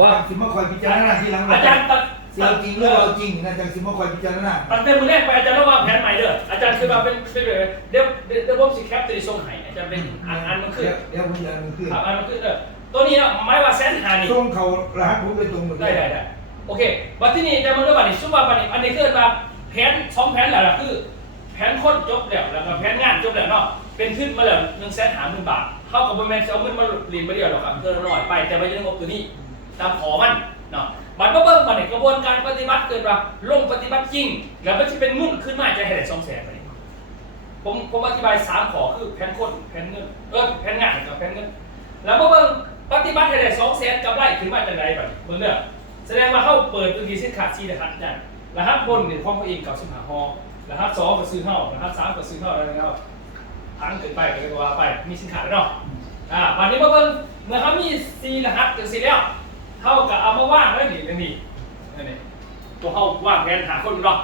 ว่าสิมาคอยพิจารณาทีหลังอาจารย์ตัดเสียจริงหรือเราจริงนะจังสิมาคอยพิจารณาตั้งแต่มือแรกไปอาจารย์ระวางแผนใหม่เด้ออาจารย์คือว่าเป็นเป็นแบบเดี๋ยวเดี๋ยวเดี๋ยวผมสิแคปตัวส่งให้อาจารย์เป็นอ่านอ่านมันขึ้นเดี๋ยวผมจะอ่านมันขึ้นครับอ่านมันขึ้นเด้อตัวนี้เนาะหมายว่าแสนหานี่ส่งเขารหัสผมไปตรงหมดได้ได้ได้โอเควันที่นี่จะมาด้วยบัตรนี้ซุปว่าบัตรนี้อันนี้คือว่าแผนสองแผนแหละล่ะคือ แผนคนจบแล้วแล้วก็แผนงานจบแล้วเนาะเป็นขึ้นมาแล้วหนึ่งแสนหาหมื่นบาทเข้ากับบริเวณเอาเงินมาหลีนมาเดียวหรอกครับเพื่อหน่อยไปแต่ไม่ได้งบตัวนี้ ตามขอมันเนาะบัตรมาเบิ้งบัตรนี้กระบวนการปฏิบัติเกิดว่าลงปฏิบัติจริง แล้วมันจะเป็นมุ่นขึ้นมาจะให้ได้สองแสนไปผมผมอธิบายสามขอคือแผนคนแผนเงินเออแผนงานกับแผนเงินแล้วมาเบิ้งปฏิบัติให้ได้สองแสนกับไรขึ้นมาจากไหนบัดนี้เบิ่งเด้อแสดงว่าเข้าเปิดตัวทีสินค้าซีนะครับอาจารย์รหัสบนนี่ของเขาเองเก่าสิบห้าฮอรหัสสองก็ซื้อเท่ารหัสสามก็ซื้อเท่าอะไรเนาทั้งเกินไปก็เลยว่าไปมีสินค้าแล้วเนาะอ่าวันนี้มาเบิ้งเมื่อเขามีซีรหัสจังซีแล้ว เขาก็เอามาว่างไว้นี่นี่นี่นี่ตัวเขาว่างแผนหาคนเนาะ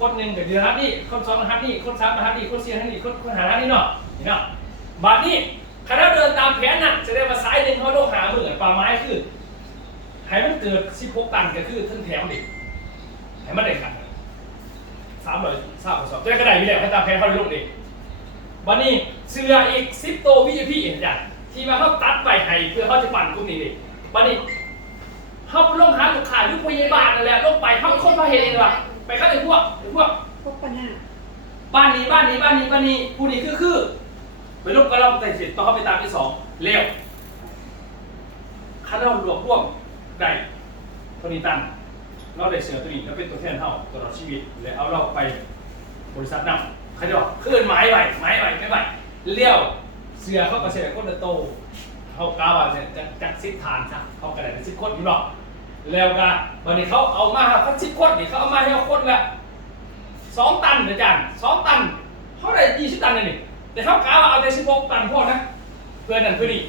คนหนึ่งกับรหัสนี่คนสองรหัสนี่คนสามรหัสนี่คนสี่รหัสนี่คนคนหารหัสนี่เนาะนี่เนาะบัดนี้คณะเดินตามแผนน่ะแสดงว่าสายหนึ่งเขาต้องหามือป่าไม้คือให้มันเกิด16ตันก็คือทั้งแถวดิให้มันได้ขันสามร้อยสามสองจะได้กระไดอยู่แล้วให้ตามแผนเขาลงดิวันนี้เสืออีกสิบโตวิจพี่เห็นจ้ะที่มาเขาตัดไปให้เพื่อเขาจะปั่นกลุ่มนี้ดิวันนี้ เขาลงหาลูกค้ายุคพยาบาลนั่นแหละลงไปเขาเป็นคนพาเหตุเองว่ะไปเข้าไอ้พวกไอ้พวกพบปัญหาบ้านนี้บ้านนี้บ้านนี้บ้านนี้ผู้นี้คือคือไปรูปกระลำแต่เสร็จต้องเข้าไปตามที่สองเร็วข้าเรารวบรวมได้ตัวนี้ตั้งเราได้เสือตัวนี้แล้วเป็นตัวแทนเท่าตลอดชีวิตแล้วเอาเราไปบริษัทนำเขาจะบอกขึ้นไม้ไหวไม้ไหวไม่ไหวเลี้ยวเสือเข้ากระเสือคนโตเขากาว่าจะจะจะสิบฐานซะเขากระไดสิบคนอยู่หรอก แล้วก็วันนี้เขาเอามาเขาสิบคนนี่เขาเอามาให้เอาคนละสองตันอาจารย์สองตันเท่าไหร่ยี่สิบตันเลยนี่แต่เขากล่าวเอาแต่สิบหกตันพอนะเพื่อนนั่นเพื่อนี่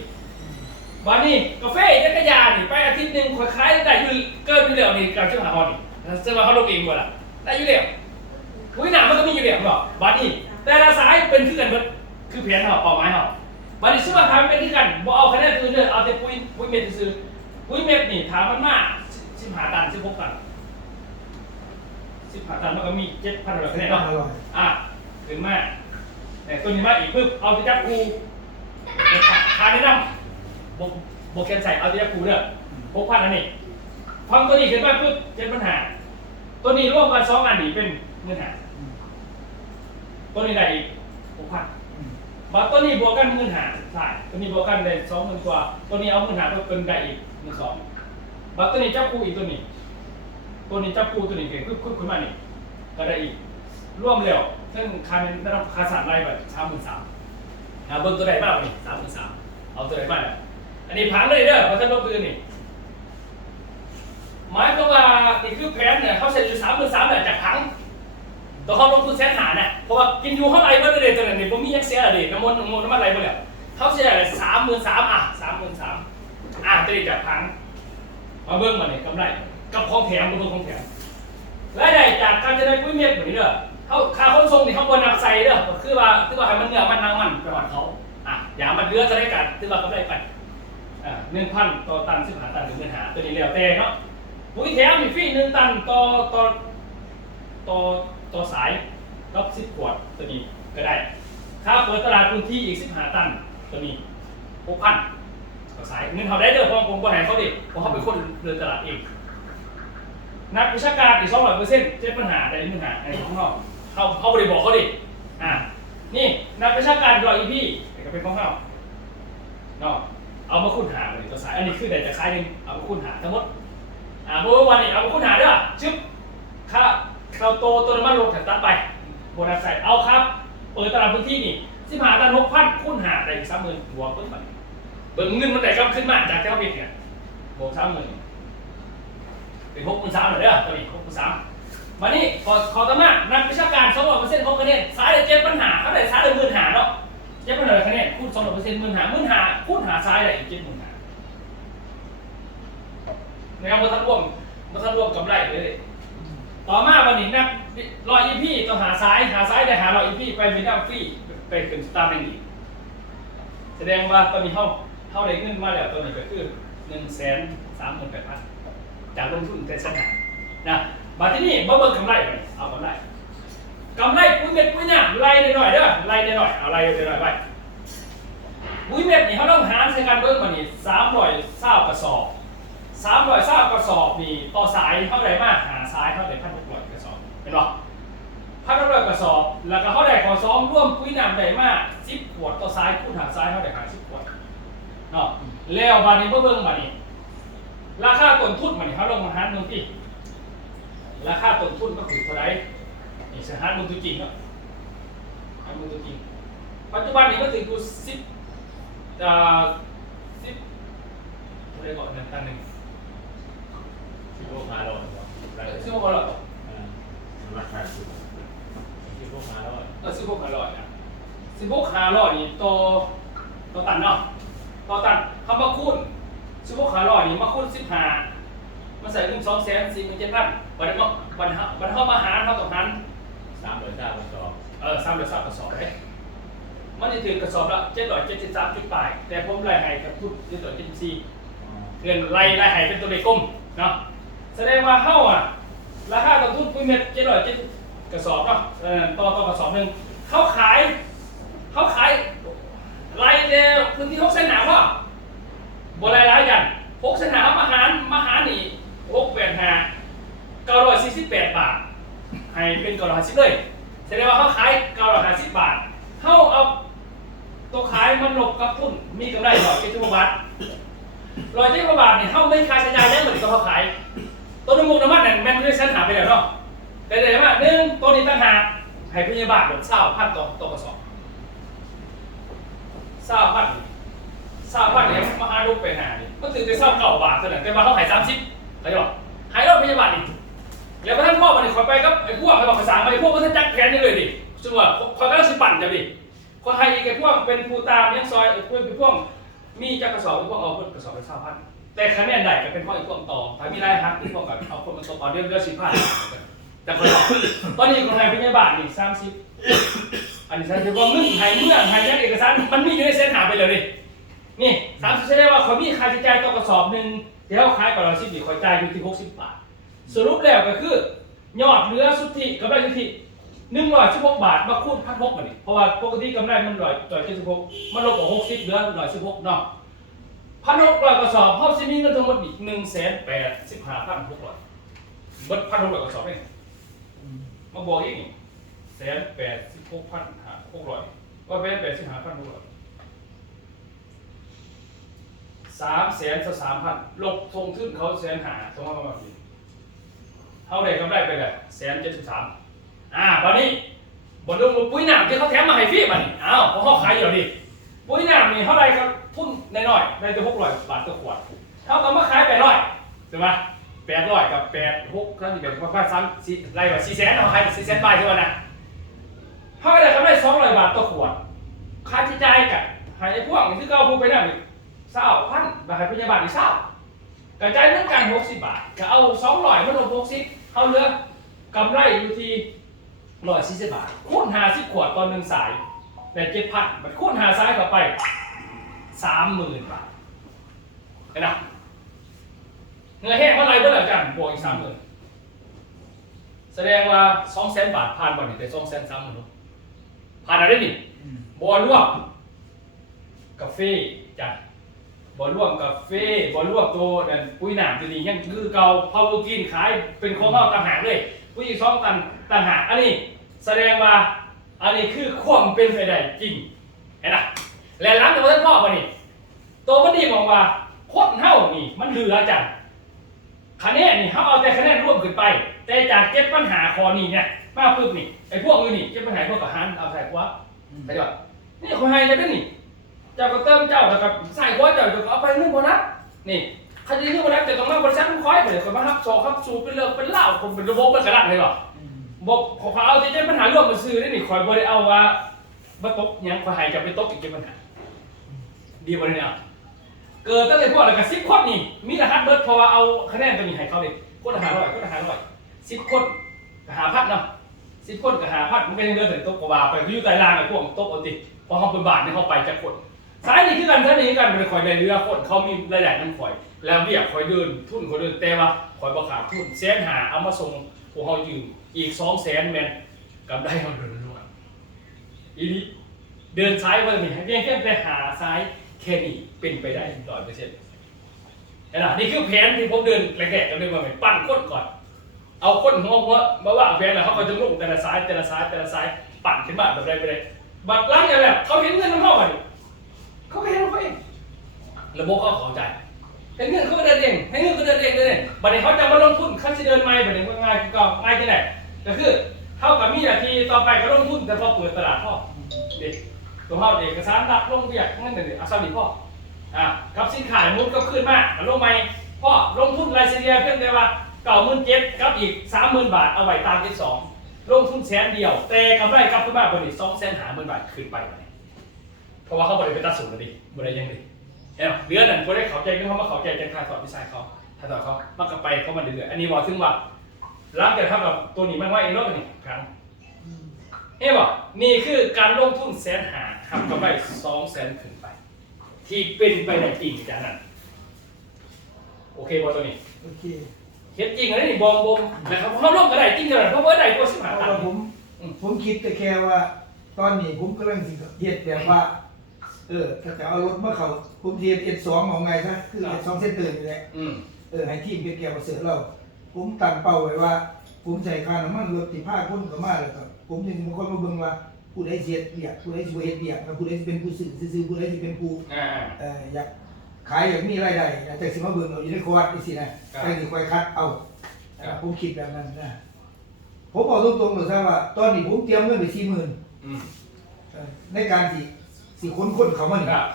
วันนี้กาแฟจักรยานนี่ไปอาทิตย์หนึ่งคล้ายๆได้อยู่เกินอยู่แล้วนี่การเชื่อมหาฮอนี่เชื่อว่าเขาลงเองหมดละได้อยู่แล้วปุ๋ยหนามันก็มีอยู่แล้วหรอกวันนี้แต่ละสายเป็นคือกันเบิดคือเพียนเขาเป่าไม้เขาวันนี้ซื้อมาขายเป็นคือกันบ่เอาคะแนนคือเลือกเอาแต่ปุ๋ยปุ๋ยเม็ดซื้อปุ๋ยเม็ดนี่ถามมันมาก สิบหาตันสิบหกตันสิบห้าตันมันก็มีเจ็ดพันแบบนี้เนาะอร่อยอะขึ้นมาแต่ตัวนี้มาอีกปุ๊บเอาที่จับกูคาแนะนำบกบกแคนใส่เอาที่จับกูเด้อหกพันอันนี้ฟังตัวนี้ขึ้นมาปุ๊บเจ็ดปัญหา ตัวนี้รวมกันสองอันนี้เป็นเงินหาตัวนี้ได้อีกหกพันบาตัวนี้บวกกันเงินหาใช่ตัวนี้บวกกันได้สองหมื่นกว่า ตัวนี้เอาเงินหาตัวเป็นได้อีกหนึ่งสอง บาตัวนี้จับกูอีกตัวนี้ ตัวนี้จับปูตัวนี้เก่งขึ้นขึ้นขึ้นมานี่ก็ได้อีกร่วมแล้วซึ่งคาเป็นได้รับคาสัตว์ไรแบบสามหมื่นสามหาเบิ้งตัวใดมากนี่สามหมื่นสามเอาตัวใดมากอันนี้พังเลยเด้อเพราะท่านลงปืนนี่หมายความว่านี่คือแผนเนี่ยเขาเสร็จอยู่สามหมื่นสามเนี่ยจากพังตัวเขาลงทุนแสนหาเนี่ยเพราะว่ากินอยู่เท่าไรเมื่อเดือนตัวนั้นนี่ผมมียักเสียอะไรน้ำมันน้ำมันน้ำมันอะไรมาแล้วเขาเสียอะไรสามหมื่นสามอะสามหมื่นสามอะตัวนี้จากพัง มาเบิ้งมาเนี่ยกำไร กับของแถมบนของแถมรายได้จากการจะได้ปุ๋ยเม็ดแบบนี้เด้อเขาค่าขนส่งนี่เขาบนนับใส่เด้อคือว่าคือว่าให้มันเนื้อมันนางมันไปหวัดเขาอะอย่ามันเลือจะได้กันคือว่ากำไรไปอ่าหนึ่งพันต่อตันสิบห้าตันถึงเงินหาตัวนี้แล้วแต่เนาะปุ๋ยแถมมีฟรีหนึ่งตันต่อต่อต่อต่อสายรับสิบขวดตัวนี้ก็ได้ค่าเปิดตลาดพื้นที่อีกสิบห้าตันตัวนี้หกพัน สายเงินเขาได้เด้อเพราะผมก็ให้เขาดิเพราะเขาเป็นคนเดินตลาดเองนักวิชาการอีกสองร้อยเปอร์เซ็นต์เจ๊ปัญหาใดปัญหาในของเขาเขาเขาบริบอกเขาดิอ่านี่นักวิชาการรออีพี่ก็เป็นของเขาเนาะเอามาคุ้นหาเลยตัวสายอันนี้คือแต่จะสายนึงเอามาคุ้นหาทั้งหมดอ่าเมื่อวันนี้เอามาคุ้นหาด้อชึบค่าเราโตตัวน้ำมันลงแถวตัดไปโบนัสใส่เอาครับ เปิดตลาดพื้นที่นี่สิบหาตันหกพันคุ้นหาได้อีกสามหมื่นบวเพิ่มไป เบิ่งเงินมันไหนก็ขึ้นมาจากเจ้าเพชรเนี่ยโบกสามหมื่นเป็นหกหมื่นสามเหรอเด้อตัวนี้หกหมื่นสามมานี่ขอขอตำหนักนักวิชาการสองร้อยเปอร์เซ็นต์ของคะแนนสายเลยเจ็ดปัญหาเขาได้สายเลยหมื่นหาเนาะเจ็ดปัญหาคะแนนคูณสองร้อยเปอร์เซ็นต์หมื่นหาหมื่นหาคูณหาสายได้อีกเจ็ดหมื่นหานะครับมาทันรวมมาทันรวมกำไรเลย ต่อมาวันนี้นักรอยอีพี่ต้องหาซ้ายหาซ้ายได้หารอยอีพี่ไปเป็นดัมฟรี่ไปเป็นสตาร์เมนดีแสดงว่าตอนนี้เขา เขาได้เงินมาแล้วตอนนี้ก็คือหนึ่งแสนสามหมื่นแปดพันจากลงทุนแต่สนามนะมาที่นี่มาเบิ่งกำไรไปเอากำไรกำไรปุ้ยเม็ดปุ้ยหน้าไล่หน่อยเด้อไล่หน่อยเอาไล่หน่อยไปปุ้ยเม็ดนี่เขาต้องหารใช้การเบิ่งมานี่สามร้อยเศร้ากระสอบสามร้อยเศร้ากระสอบนี่ต่อสายเท่าไรมากหาสายเท่าไรพันหกร้อยกระสอบเห็นปะพันหกร้อยกระสอบ แล้วก็เขาได้ขอซ้อมร่วมปุ้ยหน้ำได้มากสิบขวดต่อสายคูณหารสายเท่าไรหาสิบขวด เนาะแล้วบาดนี้เบิ่งเบิ่งบาดนี้ ราคาต้นทุนบาดนี้เขาลงมาหารเมืองที่ราคาต้นทุนก็คือเท่าไหร่นี่สหารเมืองตัวจริงเนาะหารเมืองตัวจริง ปัจจุบันนี้มันถึงกูสิบอ่าสิบเท่าไหร่ก่อนนะตันหนึ่งสิบหกห้าร้อยครับสิบหกร้อยอ่าราคาสิบสิบหกห้าร้อยเออสิบหกห้าร้อยอะสิบหกห้าร้อยนี่ต่อต่อตันเนาะ ต่อตันคำว่าคูณสิบหกห้าร้อยนี่มาคูณสิบห้ามาใส่เงินสองแสนสี่หมื่นเจ็ดพันวันนี้วันเฮาวันเข้ามาหารเท่ากับนั้นสามร้อยเก้ากระสอบเออสามร้อยสามกระสอบเลยมันจะถึงกระสอบละเจ็ดร้อยเจ็ดสิบสามจุดปลายแต่ผมไล่ให้กับทุกเจ็ดร้อยเจ็ดสิบสี่เงินไล่ไล่ให้เป็นตัวเลขกลมเนาะแสดงว่าเข้าอะราคาต้นทุนปุ๋ยเม็ดเจ็ดร้อยเจ็ดกระสอบเนาะเออต่อต่อกระสอบหนึ่งเขาขายเขาขาย ไล่เดียวพื้นที่หกเส้นหนาวว่าบรายร้ายกันหกเส้นหนาวมาหารมาหารนี่หกแปดห้าเก้าร้อยสี่สิบแปดบาท ให้เป็นเก้าร้อยห้าสิบเลยแสดงว่าเขาขายเก้าร้อยห้าสิบบาทเขาเอาตัวขายมันหลบกับทุนมีกำไรหรอเจ็ดสิบบาทร้อยเจ็ดสิบาบาทเนี่ยเขาไม่ค่าใช้จ่ายได้เหมือนกับเขาขายตัวน้ำมูกน้ำมันเนี่ยแม่นไม่ได้ชั้นหาไปแล้วเนาะแต่เดี๋ยวว่าหนึ่งตัวนี้ต่างหากให้พยาบาลหลดเศร้าพันต่อต่อกระสอบ เศร้าพันเศร้าพันเนี่ยมาหาลูกไปหานี่มันถึงจะเศร้าเก่าบาทเท่านั้นแต่ว่าเขาขายสามสิบเขาใจป่ะขายรถพยาบาลอีกแล้วพระท่านพ่อมันคอยไปกับไอ้พวกไปบอกภาษาไอ้พวกพระท่านจักแผนนี่เลยดิซึ่งว่าคอยก็ต้องสิปั่นจะดิคอยให้ไอ้พวกเป็นผู้ตามเลี้ยงซอยไอ้พวกเป็นพวกมีจักกระสอบไอ้พวกเอากระสอบไปเศร้าพันแต่คะแนนใดก็เป็นพวกไอ้พวกต่อถ้ามีรายหักไอ้พวกกับเอาคนมาต่อเดือนเดือนสิบพันแต่คนบอกตอนนี้คนไทยเป็นยาบาทนี่สามสิบ อันนี้ใช่คือว่าเงื่อนไขเมื่อไขยักเอกสารมันมีอยู่ในเส้นหาไปเลยดินี่สามสิบแสดงว่าคนมีค่าใช้จ่ายต่อกระสอบหนึ่งเดี๋ยวขายกับเราสิบนี่คอยจ่ายอยู่ที่หกสิบบาท สรุปแล้วก็คือยอดเหลือสุทธิกำไรสุทธิหนึ่งร้อยสิบหกบาทมาคูณพันหกมาดิเพราะว่าปกติกำไรมันร้อยร้อยเจ็ดสิบหกมันลบกับหกสิบเหลือร้อยสิบหกเนาะพันหกร้อยกระสอบพ่อจะมีเงินทั้งหมดอีกหนึ่งแสนแปดสิบห้าพันหกร้อยเบิดพันหกร้อยกระสอบเองมาบอกอีกนี่แสนแปดสิบ หกพันหาหกร้อยว่าเป็นแปดสิบห้าพันหกร้อยสามแสนสามพันลบทงขึ้นเขาแสนหาสองพันประมาณนี้เท่าไหร่กำไรไปเลยแสนเจ็ดสิบสามอ่าวันนี้บนดงปุ๋ยหนามที่เขาแถมมาให้ฟรีบันี้อ้าวเพราะเขาขายอยู่ดิปุ๋ยหนามนี่เท่าไรครับทุนน้อยๆได้ตัวหกร้อยบาทต่อขวดเท่ากับมาขายแปดร้อยใช่ไหมแปดร้อยกับแปดหกครั้งที่เป็นว่าซ้ำสี่ไรว่าสี่แสนเอาขายสี่แสนบาทใช่ไหมนะ เท่าไหร่กำไรสองร้อยบาทต่อขวด ค่าใช้จ่ายกับหายไอ้พวกนี่ที่เก้าพูไปนั่นนี่เศร้าพันบาทพยาบาลนี่เศร้ากระจายเรื่องการหกสิบบาทก็เอาสองร้อยมาลงหกสิบเขาเหลือกำไรอยู่ที่ร้อยสี่สิบบาทคูณหาสิบขวดตอนหนึ่งสายแต่เจ็ดพันมันคูณหาสายเข้าไปสามหมื่นบาทเห็นไหมเงินแห้งเท่าไรเมื่อไหร่กันบวกอีกสามหมื่นแสดงว่าสองแสนบาทผ่านบ่อนนี่แต่สองแสนสามหมื่น ผ่านอะไรนี่บอลร่วมกาแฟจัดบอลร่วมกาแฟบอลร่วมตัวนั่นปุ้ยหนามตัวนี้ยังคือเก่าพาวเวอร์กินขายเป็นของเราต่างหากเลยปุ้ยซ้อมกันต่างหากอันนี้แสดงว่าอันนี้คือความเป็นไปได้จริงเห็นไหมและหล้างจากท่านพ่อมานี่ตัวมันดีบอกว่าโคตรเท่านี่มันเหลือจังคะแนนนี่เขาเอาแต่คะแนนร่วมขึ้นไป แต่จากเจ็ดปัญหาคอนี้เนี่ย มาปึ๊บนี่ไอ้พวกนี้นี่เจ็ดปัญหาพวกกับฮันเอาใส่กว่าเข้าใจป่ะนี่คนไทยจะได้นี่เจ้าก็เติมเจ้าแล้วก็ใส่หัวเจ้าจะเอาไปนึ่งโบนัสนี่คดีนึ่งโบนัสจะต้องมาบริษัทมันคอยไปเลยคนมาฮับโซฮับซูเป็นเรื่องเป็นเล่าวผมเป็นระบบเป็นกระดาษเลยหรอบอกขอเขาเอาที่เจ้าปัญหาร่วมมาซื้อได้นี่คอยบริเอาว่าบัตกหยังคอยหายจะไปตกอีกเจ้าปัญหาดีบริเนี่ยเกิดตั้งแต่พวกอะไรกับสิบคนนี่มีรหัสเบิร์ดเพราะว่าเอาคะแนนตัวนี้ให้เขาเลยคนละหาร้อยคนละหาร้อยสิบคนก็หาพัดเนาะ สิบคนก็หาพัดมันก็ยังเดินถึงตกกว่าไปก็อยู่ใต้ล่างไอ้พวกตกเอาติพอเขาเป็นบาทเนี่ยเขาไปจากคนสายนี้คือกันสายนี้คือกันเป็นข่อยในเรือคนเขามีรายได้น้ำข่อย แล้วเรียกคอยเดินทุนคอยเดินแต่ว่าคอยประขาดทุนแสนหาเอามาส่งพวกเขายืมอีกสองแสนแมนกำไรเขาเดินล้วนอีนี้เดินซ้ายมาเนี่ยเพียงแค่ไปหาซ้ายแค่นี้เป็นไปได้ร้อยเปอร์เซ็นต์นี่นนี่คือแผนที่ผมเดินแรกๆกันเลยว่าไงปั้นก้นก่อน เอาก้นหัวหัวมาว่างแผนแล้วเขาก็จะลงแต่ละซ้ายแต่ละซ้ายแต่ละซ้ายปั่นขึ้นมาแบบใดไปเลยบัตรล้างอย่างแบบเขาเห็นเงินมันเข้าไปเขาก็เห็นของเขาเองระบบเขาเข้าใจเห็นเงินเขาก็เดินเองให้เงินก็เดินเองเลยบัดนี้เขาจะมาลงทุนขั้นเดินไม่บัดนี้ก็ง่ายก็ง่ายที่ไหนก็คือเท่ากับมีนาทีต่อไปก็ลงทุนแต่พอเปิดตลาดพ่อเด็กตัวพ่อเด็กสารรับลงเบียกนั่นเด็กอาซาบิพ่ออ่ากับสินขายมุดก็ขึ้นมากลงไม่พ่อลงทุนรายเดียเพียงแต่ว่า เก่าหมื่นเจ็ดกับอีกสามหมื่นบาทเอาไว้ตามที่สองลงทุนแสนเดียว แต่กำไรกลับขึ้นมาบัดนี้สองแสนหาหมื่นบาทขึ้นไปเพราะว่าเขาบริไปตัดสูงเลยดิบริยังดิเอ้าเดือนนั้นคนได้เขาใจก็เขามาเขาใจจังทายถอดวิสัยเขาทายถอดเขามากลับไปเขามาเรื่อยๆอันนี้บอกถึงว่าหลังจากทำแบบตัวนี้มันว่าเองรอบนี้ครั้งเฮ้บอกนี่คือการลงทุนแสนหาทำกำไรสองแสนขึ้นไป ที่เป็นไปได้จริงจานั้นโอเคบอตัวนี้โอเค เฮ็ดจริงเลยนี่บอมบอมนะครับเขาลงก็ได้จริงเลยเพราะว่าได้ตัวสิบเพห้าราะตันว่าผมผมคิดแต่แค่ว่า ตอนนี้ผมกำลังสิเฮ็ดแบบว่า เออถ้าจะเอารถมาเขาผมเทียบเอ็ดสองของไงซะคือเอ็ดสองเส้นเตือนนี่แหละอืมเออให้ทีมเป็นแก้วเสือเรา ผมตั้งเป้าไว้ว่า ผมใช้ค่าน้ำมันรถที่ผ้าคนก็มาแล้วครับผมจึงบางคนมาเบิ่งว่าผู้ใดเสียเบียกผู้ใดสิบ่เฮ็ดเบียกแล้วผู้ใดสิเป็นผู้ซื้อซื้อผู้ใดสิเป็นผู้ อ่า เอ่ออยาก ขายอยากมีรายได้อยากจะสิมาเบิ่งเอาอยู่ในคอร์ดนี่สินะครับใครสิคอยคัดเอานะคครัรับบผมคิดแบบนั้นนะผมบอกตรงๆเลยซะว่า ตอนนี้ผมเตรียมเงินไป40,000อืมเอ่อในการสิสิขนคนเขามานี่ครับ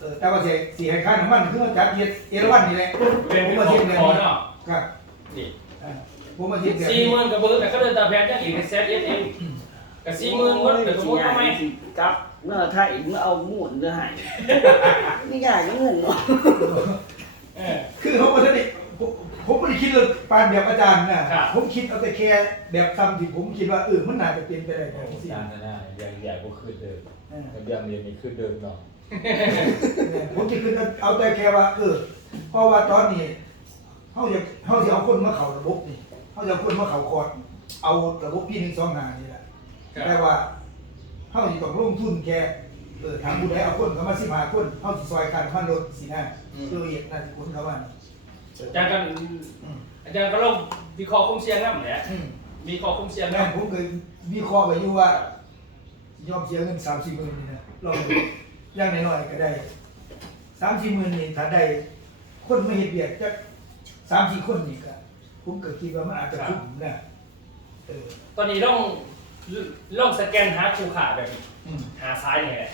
เออแต่ว่าสิสิให้ค่าน้ำมันคือว่าจัดเฮ็ดเอราวัณนี่แหละเป็นผมเป็นมาขอเฮ็งดแบบขอนี้เนาะครับนี่อ่าผมมาเฮ็ดแบบสี่นี้หมื่นกับเบอร์แต่เขาเดินตามแผนยังอีกในเซตเอสเอ็มกับสี่หมื่นวัดเดี๋ยวสมมติทำไมกับ เมื่อไทยเมื่อเอาหมุนเมื่อหายไม่อยากเงินเนาะเออคือเขาบ่ทันได้ผมผมบ่ได้คิดเลยปานแบบอาจารย์นะครับ ผมคิดเอาแต่แค่แบบซ้ำที่ผมคิดว่าเออมันน่าจะเป็นไปได้แบบนี้สิจานนะยังใหญ่กว่าขึ้นเดิมเออแต่เรื่องเรียนนี่ขึ้นเดิมเนาะผมจะคือเอาแต่แค่ว่าเออเพราะว่าตอนนี้เขาจะเขาจะเอาคนมาเข้าระบบนี่เขาจะเอาคนมาเข้าคอร์สเอาระบบพี่หนึ่งสองหานี่แหละ แต่ว่าเขาจะต้องลงทุนแค่เออทางผู้ใดเอาคนเขามาสิบห้าคนเขาสิซอยกันพันรถสินะโดยเหตุนั่นคนเขาว่านี่อาจารย์กันอืมอาจารย์ก็ลงวิเคราะห์คุ้มเสียงนั่นแหละอืม มีข้อคุ้มเสียงแม่นั่นผมเคยวิเคราะห์ไว้อยู่ว่ายอมเสียเงินสามสี่หมื่นนี่นะลองดูอย่างน้อยๆก็ได้สามสี่หมื่นนี่ถ้าได้คนไม่เห็นเบียดจะสามสี่คนนี่ก็ผมก็คิดว่ามันอาจจะคุ้มนะเออตอนนี้ต้อง ลองสแกนหาคูขาแบบนี้อืม หาซ้ายยังไง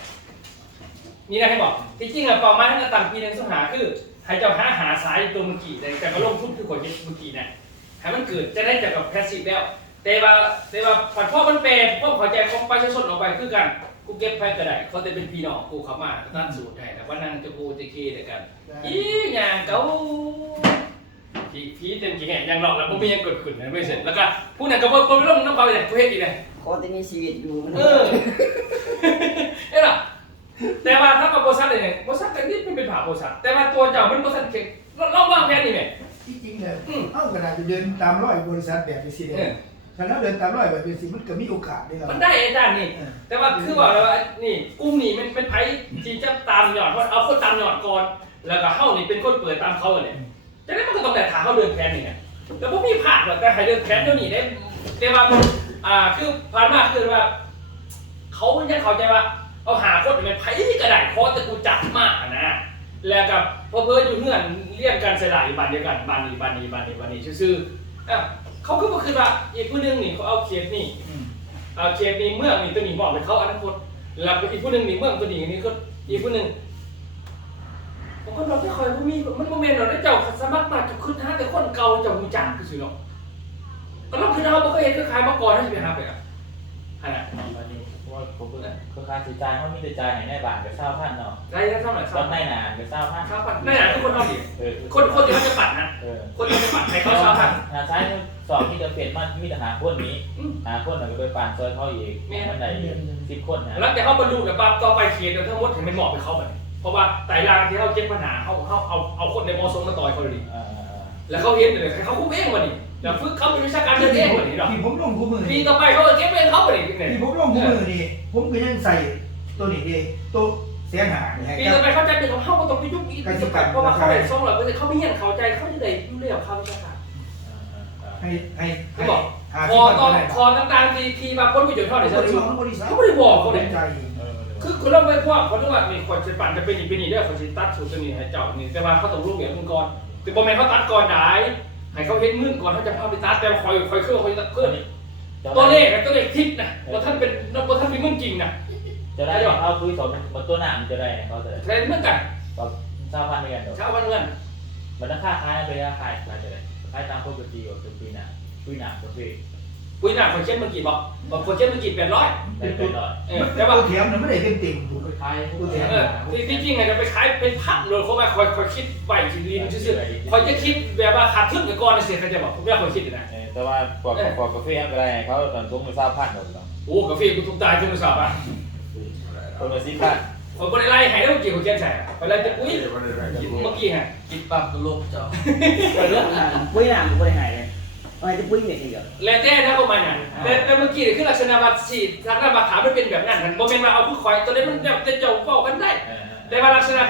นี่นะให้บอกที่จริงอะเป้าหมายที่จะตั้งปีหนึงต้องหาคือให้เจ้าหาหาซ้ายตัวเมื่อกี้แต่ก็ลงทุนคือคนเมื่อกี้นะให้มันเกิดจะได้จากกับแพสซีฟแล้ว แต่ว่าแต่ว่าผัดพ่อมันแปลพ่อเขอใจของประชาชนออกไปคือกันกูเก็บไปก็ได้เขาจะเป็นพี่น้องกูเขามาตั้งสูตรให้แต่ว่านั่งจะกูจะเคเดียวกัน อีหยังเก้าผีผีเต็มกี่แห่งยังหลอกแล้วผมมียังกดขึ้นนะไม่เสร็จแล้วก็ผู้นั้นก็บ่บ่ไปลงน้ำเขาเลยกูเฮ็ดอีกเลย ขอแต่มีชีวิตอยู่มันเออเอ้ล่ะแต่ว่าถ้ากับโบซัสเนี่ยโบซัสกันนิดมันเป็นผ่าโบซัสแต่ว่าตัวเจ้ามันโบซัสเก่งเราวางแผนนี่แหม่ที่จริงเนี่ยอืมเอ้าขนาดจะเดินตามรอยบริษัทแบบนี้สิเอเนี่อยขนาดเดินตามรอยแบบนี้สิมันก็มีโอกาสได้ครับมันได้อาจารย์นี่เออแต่ว่าคือบอกเลยว่านี่กุ้งนี่มันเป็นไผที่จะตามหยอดเพราะเอาคนตามหยอดก่อน แล้วก็เฮานี่เป็นคนเปิดตามเขาเนี่ยจากนั้นมันก็ต้องแต่ถามเขาเดินแผนนี่ไงแต่พวกมีผ่านหรอกแต่ใครเดินแผนเดี๋ยวนี้ได้แต่ว่า อ่าคือผ่านมาคือว่า เขายังเข้าใจว่าเอาหาคนเป็นไผกระดาษคอแต่กูจับมากอะนะ แล้วกับพอเพิ่นอยู่เงื่อนเรียกกันสลายบ้านเดียวกันบ้านนี้บ้านนี้บ้านนี้บ้านนี้ซื่อๆอะเขาก็บ่คือว่าอีกผู้หนึงนี่เขาเอาเคสนี่อืมเอาเคสนี้เมืองนี่ตัวนี้บอกเป็นเขาอนาคตแล้วอีกผู้หนึงนี่เมืองตัวนี้นี่ก็อีกผู้หนึงผมก็เราไม่ค่อยบ่มีมันบ่แม่นเราได้เจ้าสมัครมาจะขึ้นหาแต่คนเก่าเจ้าฮู้จักคือสิเนาะ ก็เราคือเราบ่เคยเห็นคือขายมาก่อนให้สิไปหาไปอะอันน่ะวันนี้ว่าผมก็คือค่าใช้จ่ายเขามีแต่จ่ายให้ในบ้านกับเศร้าพันเนาะรายได้เท่าไหร่คตรัอบนในหนากับเศร้าพันครับปัดนั่นน่ะทุกคนเอาดิเออคนคนที่เขาจะปัดนะ เออคนที่จะปัดให้เขาชาวพันหาซ้ายสองที่จะเปลี่ยนมันมีแต่หาคนนี้ อืม หาคนแล้วก็ไปปานซอยเขาอีกมันได้สิบคนนะแล้วแต่เขาบรรลุแบบปั๊บต่อไปเขียนเดี๋ยวทั้งหมดถึงเป็นหมอกไปเขาแบบนี้เพราะว่าไต่รางที่เขาเจ็บปัญหาเขาเขาเอาเอาคนในมอสงมาต่อยเขาเลยดิเออเออแล้วเขาเห็นเลยเขาคุมเองวะ นี่แล้วฝึกเขาเป็นวิชาการเดินเองวะนี่หรอที่ผมลงคู่มือปีนี่ต่อไปเขาก็เก็บเองเขาวะนี่เนี่ยที่ผมลงคู่มือนี่ผมก็ยังใส่ตัวนี้ดีตัวเสียหายให้ปีกัต่อบไปเขาจะเป็นของเขาก็ต้องไปยุคนี้เพราะว่าเขาได้ส่งแล้วเขาไม่เห็นเขาใจเขาจะได้รู้เรื่องเขาวิชาการให้ให้เขาบอกหาคที่อมันต้องได้คอต่างๆที่ที่มาพ้นประโยชน์เท่าไหร่เขาใช่ไม่ไหมได้บอกบริษัทเขาไม่ได้บอกเขาเลยใจคือคนเราไม่ว่าคนที่ว่ามีคนจะปั่นจะเป็นอีกเป็นอีกเด้อเขาจะตัดสูตรตัวนี้ให้เจ้านี่แต่ว่าเขาต้องรู้เดี๋ยวมึงก่อนแต่บ่แม่นเขาตัดก่อนได้ ให้เขาเห็นมึงก่อนเขาจะพาไปตัดแต่คอยคอยเครื่องคอยตัดเครื่องตัวเลขนะตัวเลขทิศนะว่าท่านเป็นว่าท่านเป็นมึงจริงนะจะได้เอาคุยสองมันตัวหนามจะได้เขาจะแต่เหมือนกันก็เจ้าพันธุ์กันเดี๋ยวชาวบ้านเมืองมันต้องค่าคล้ายไปค่าคล้ายคล้ายจะได้คล้ายตามปกติของปีหน้าปีหน้าปกติ ปุ้ยหน้าคนเช็ดเมื่อกี้บอกบอกคนเช็ดเมื่อกี้แปดร้อยได้เป็นร้อยเออแต่แต่ว่าว่าเทียมเนี่ยไม่ได้เป็นติ่งถูกคล้ายเออที่จริงอาจจะไปขายเป็นพันเลยเขามาคอยคอยคิดไปทีนี้ซื่อๆคอยจะคิดแบบว่าขาดทุนไปก่อนเสียเขาจะบอกผมไม่คอยคิดนะแต่ว่าพวกพวกกาแฟอะไรเขาตอนทุ่งมันทราบพันหมดแล้วโอ้กาแฟกูทุกตายทุกสอบอะคนละสิบพันคนบริไล่หายได้เมื่อกี้คนเช็ดใส่ไปไล่จะปุ้ยเมื่อกี้ฮะคิดปั๊บก็ลบเจ้าเรื่องอ่านปุ้ยหนามก็บ่ได้หายเลยเอาให้จะปุ้ยเนี่ยเดียวแล้วแต่นะประมาณนั้นแต่แต่เมื่อกี้คือลักษณะบัตรสีลักษณะบัตรถามมันเป็นแบบนั้นมันโมเมนต์มาเอาผู้คอยตัวนี้มันแบบจะเจ้าเฝ้ากันได้ แต่ว่าลักษณะ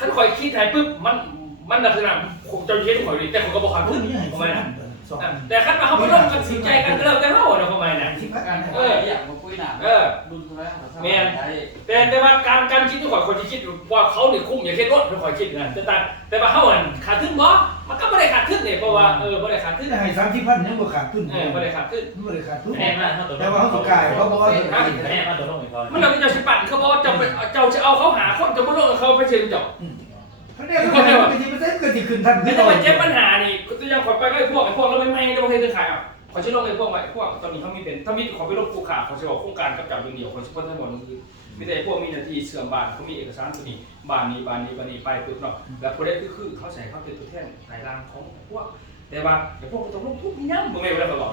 ขั้นคอยคิดหายปุ๊บมันมันลักษณะคงจะเย็นคอยดีแต่ผมก็บอกขาดเพิ่ทุงนยังให้ประสิมาณบนั้น สองแต่ขั้นมาเขาไปร่วมกันสินใจกันเริ่มกันเท่านะประมาณนั้นสิบพันเอออยากมาคุยหนาเออดุนเท่าไหร่ของแม่นไทยแต่แต่ว่าการการคิดที่คอยคนที่คิดว่าเขาเนี่ยคุ้มอย่างเช่นรถเขาคอยคิดนะแต่แต่แต่ว่าเขาอะขาดทุนบ่มันก็ไม่ได้ขาดทุนเนี่ยเพราะว่าเออไม่ได้ขาดทุนที่ให้สามสิบพันยังบ่ขาดทุนเออไม่ได้ขาดทุนไม่ได้ขาดทุนแน่มาเขาตัวแต่ว่าเขาสุกายเขาบอกว่าจะกินแน่มาตัวต้องอีกคนมันเราจะสิปั่นเขาบอกว่าจะไปเจ้าจะเอาเขาหาคนจะมาโลกเขาไปเชิญเจ้าเขาเนี่ยเขาเนี่ยก็จะไปเซ็นก็จะขึ้นทันไม่ต้องไปเจ็บปัญหา พวกไอ้พวกเราไม่ไม่ได้ประเทศขายอะขอชื่อลงไอ้พวกไอ้พวกตอนนี้เขามีเป็นถ้ามีขอไปลบคู่ขาขอชื่อว่าโครงการกับจับเดียวขอชื่อคนทั้งหมดคือมีแต่พวกมีหน้าที่เสื่อมบานเขามีเอกสารตัวนี้บานนี้บานนี้บานนี้ไปปุ๊บเนาะแล้วพอได้คือคือเขาใส่เขาเป็นตัวแทนสายรางของพวกแต่ว่าไอ้พวกต้องลงทุนนี่ยังมึงไม่ได้ตลอด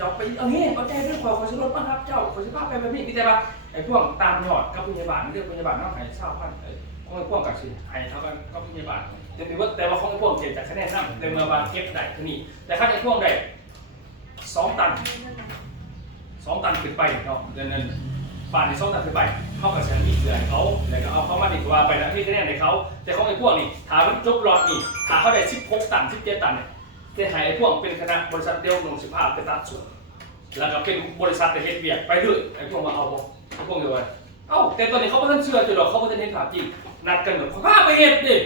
จ้าไปเอาเฮ้เอาใจเรื่องขอขอชื่อรถมาครับเจ้าขอชื่อภาพไปแบบนี้มีแต่ว่าไอ้พวกตามยอดกับพยาบาลเรื่องพยาบาลน้องหายเศร้าพันองไอ้พวกกับสิหายเท่ากันกับพยาบาล แต่ถือว่าแต่ว่าของไอ้พวกเก็บจากคะแนนนั่นแต่เมื่อบาเก็บได้เท่านี้ แต่ถ้าไอ้พวกได้สองตันสองตันขึ้นไปเนาะเดือนนั้นป่านในสองตันขึ้นไปเขากับแสนมีเสือเขาแล้วก็เอาเขามาดีกว่าไปแล้วที่คะแนนในเขาแต่ของไอ้พวกนี่ถามจบรอดนี่ถามเขาได้สิบหกตันสิบเจ็ดตันเนี่ยแต่ให้ไอ้พวกเป็นคณะบริษัทเดียวลงสิบห้าไปตัดส่วนแล้วก็เป็นบริษัทแต่เฮ็ดเบียกไปเรื่อยไอ้พวกมาเอาไอ้พวกเดียวกันเอ้าแต่ตอนนี้เขาไม่ทันเชื่อจุดหรอกเขาไม่ทันเห็นข่าวจริงนัดกันแบบขาพาไปเฮ็ดดิ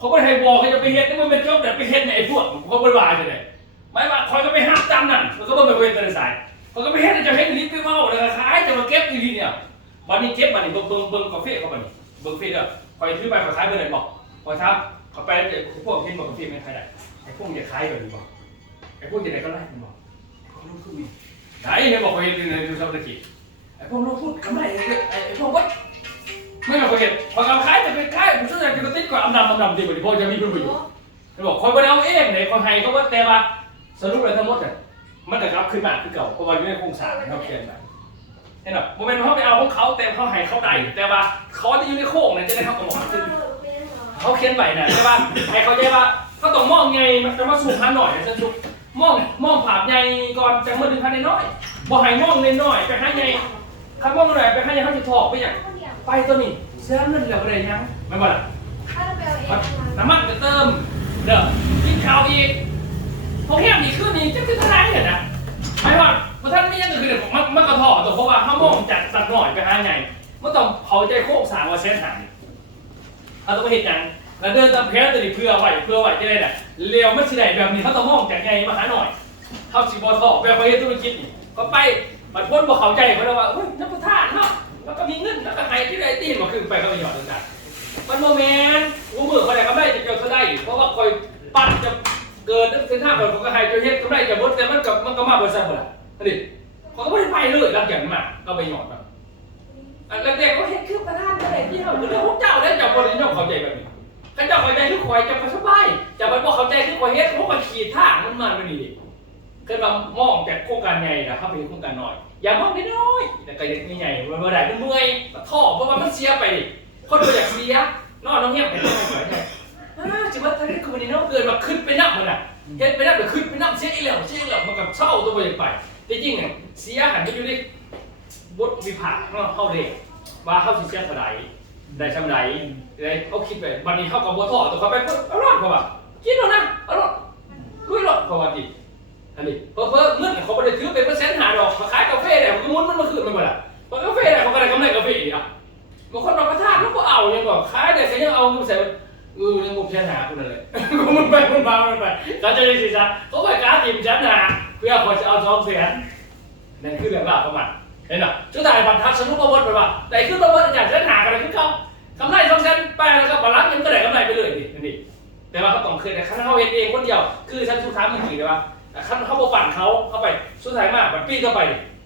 เขาไม่ให้บอกให้จะไปเฮ็ดนี่มันเป็นจบแต่ไปเฮ็ดในไอ้พวกเขาไม่ว่าจะไหนไม่ว่าคอยก็ไปห้ามตามนั่นมันก็ไม่ไปเว้นแต่สายเขาก็ไปเฮ็ดจะเฮ็ดลิ้นไปเมาเลยขายจะมาเก็บอยู่ที่เนี่ยวันนี้เก็บวันนี้เบิ่งเบิ่งเบิ่งกาแฟเขาบัดนี้เบิ่งเฟซเด้อคอยถือไปคอยขายเบอร์ไหนบอกคอยทับเขาไปพวกเห็นบอกกาแฟไม่ขายได้ไอ้พวกจะขายแบบนี้บอกไอ้พวกจะไหนก็ไล่มันบอกเขาลงทุนนี่ไหนเนี่ยบอกเขาเห็นในดูเศรกิจไอ้พวกลงทุนกำไรไอ้พวกวัด ไม่มาเห็นพอเขาขายจะไปขายผมช่วยจะติดกว่าอำนำอำนำดีกว่าที่พ่อจะมีผลประโยชน์เขาบอกคอยไปเอาเองไหนคนไทยเขาว่าแต่ว่าสรุปเลยทั้งหมดเนี่ยมันจะรับขึ้นมาคือเก่าเพราะว่าอยู่ในโครงสร้างที่เขาเขียนไปเห็นหรอโมเมนต์เขาไปเอาของเขาแต่เขาให้เขาได้แต่ว่าเขาจะอยู่ในโค้งเนี่ยจะได้เขากำหนดขึ้นเขาเขียนไปนะใช่ป่ะให้เขาใจว่าเขาต้องมองไงมันจะมาสูงพันหน่อยนะสุมองมองผ่าใหญ่ก่อนจะมาดึงพันน้อยๆบอกให้มองน้อยๆไปให้ใหญ่ถ้ามองหน่อยไปให้ใหญ่เขาจะถอกไปอย่าง ไปตัวนี้เสื้อเงินเหลืออะไรยังไม่หมดอะน้ำมันก็เติมเด้อกินข้าวอีกพวกแห้งอีขึ้นนี่จะขึ้นเท่าไหรเนี่ยนะหมายว่าพอท่านไม่ยังก็คือเดี๋ยวมันมันกระถอตัวเพราะว่าห้ามองจากสักหน่อยไปหาใหญ่มันต้องเผาใจโคกสางว่าเส้นหางเอาต้องไปเห็นอย่างแล้วเดินตามแพ้ตัวนี้เพื่อไหวเพื่อไหวจะได้น่ะเร็วไม่ใช่ได้แบบนี้เขาต้องมองจากใหญ่มาหาหน่อยเขาสิบอทอแบบไปเฮ็ดธุรกิจนี่ก็ไปมันพ้นบ่เข้าใจเพราะว่าเฮ้ยนักประทานเนาะ แล้วก็มีเงินแล้วก็ให้ที่ไรตีนมาคือไปเขาไปหยอดต่างๆมันโมเมนต์กูมือคนไหนก็ได้จะเจอเขาได้ เพราะว่าคอยปั้นจะเกินเส้นทางก่อนผมก็ให้จะเฮ็ดก็ได้จะบดแต่มันกับมันก็มาบริษัทหมดละนี่เขาก็ไม่ได้ไปเลยหลังจากนั้นมาก็ไปหยอดมาอันแรกๆก็เฮ็ดคือประธานก็ได้ที่เขาคือเรื่องของเจ้าได้วจับบริษัทเข้าใจแบบนี้ข้าเจ้าเข้าใจคือคอยจะไปสบายจะไปบอกเข้าใจคือคอยเฮ็ดพราะว่าขีดทางมันมาไม่ดีเคยมามองจากโครงการใหญ่นะเข้าไปโครงการน้อย อย่ามองน้อยๆแต่ก็ยังใหญ่ๆมันบ่ได้มันเมื่อยท่อเพราะว่ามันเสียไปดิคนเราอยากเสียนอนน้องเงียบไปเลยไปเลยอ่าจิว่าท่านนี่คือวันนี้เนาะเกิดมาขึ้นไปนับมันอะเฮ็ดไปนับเดี๋ยวขึ้นไปนับเสียอีแล้วเสียอีแล้วมันกับเช่าตัวไปไปแต่จริงเนี่ยเสียหันไปอยู่ดิบทวิภาคเนาะเข้าเด็กว่าเข้าสิเสียเท่าไหร่ได้ชำไหนได้เขาคิดไปวันนี้เข้ากับบัวท่อตัวเขาไปเพิ่มอร่อยเขาว่ากินหรอนะอร่อยลุยหรอเขาว่าดิ อันนี้เพิ่มเพิ่มเงินเขาไม่ได้ถือเป็นเปอร์เซ็นต์หาดอกมาขายกาแฟเนี่ยมันก็มุนมันมาคืนมันหมดอะมันกาแฟเนี่ยเขาก็ได้กำไรกาแฟอีกอะบางคนเราประทานแล้วก็เอายังบอกขายเด็กก็ยังเอาเงินใส่เออยังบุกชันหาคุณนั่นแหละมันไปมันมามันไปเขาจะได้สิจ๊ะเขาไปการทีมชันหาเพื่อคนจะเอาทองเสียนนั่นคือเรื่องราวของมันเห็นไหมชุดถ่ายบัตรทัศน์สนุกประวัติไปว่าแต่ขึ้นประวัติจากชันหากันเลยคือเขากำไรทองชันไปแล้วก็บาลานซ์เงินก็ได้กำไรไปเลยดินี่แต่ว่าเขาต้องเคยแต่เขาเห็นเองคนเดียว คือฉันสุดท้ายมันถือเลยว่า ขาเขาบอกปั่นเขาเข้าไปสุดท้ายมากมันปีนเข้าไป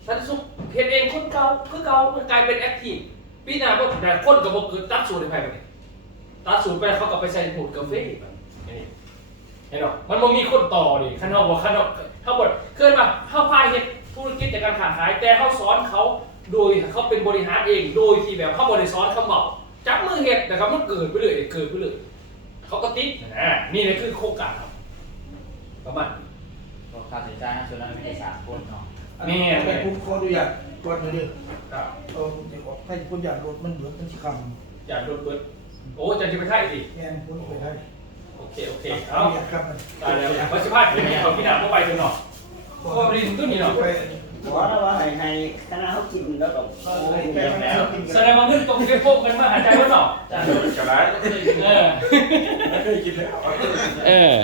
ฉันสุดเห็นเองคนเก่าคือเก่ามันกลายเป็นแอคทีฟพี่นาบอกแต่คนกับบอกคือตัดสูตรในไพ่ไปตัดสูตรไปเขาก็ไปใส่หมูดกาแฟแบบนี้เห็นหรอมันบ่มีคนต่อดิข้างนอกบอกข้างนอกเขาบอกเคยมาเข้าพายเฮ็ดธุรกิจจากการขาขาย แต่เขาสอนเขาโดยเขาเป็นบริหารเองโดยที่แบบเขาบริสอนเขาเบาจับมือเฮ็ดนะครับมันเกิดไปเลยเกิดไปเลยเขาก็ติดนะนี่เลยคือโครงการครับประมาณก็ ค่าใช้จ่ายนะส่วนนั้นไม่ได้สามคนเนาะอันนี้แต่ผมขออนุญาตตรวจหน่อยเด้อครับเออผมจะออกให้คุณอยากรถมันเหมือนมันสิคอยากโดนเปิดโอ้จะจะไปไทยสิำแม่นคุณไปได้โอเคโอเคเอาเอาอยากครับมันตายแล้ววัชพาดเป็นไงของพี่นาเข้าไปถึงหน่อยเพราะว่าบริษัทตัวนี้เนาะไปขอแล้วว่าให้ให้คณะเขากินแล้วก็โอ้ยแม่แม่กินแสกันดงว่าเงินตรงที่พวกกันมาหาใจว่าหนอจานโดนจะได้เออไม่เคยกินแล้วเออ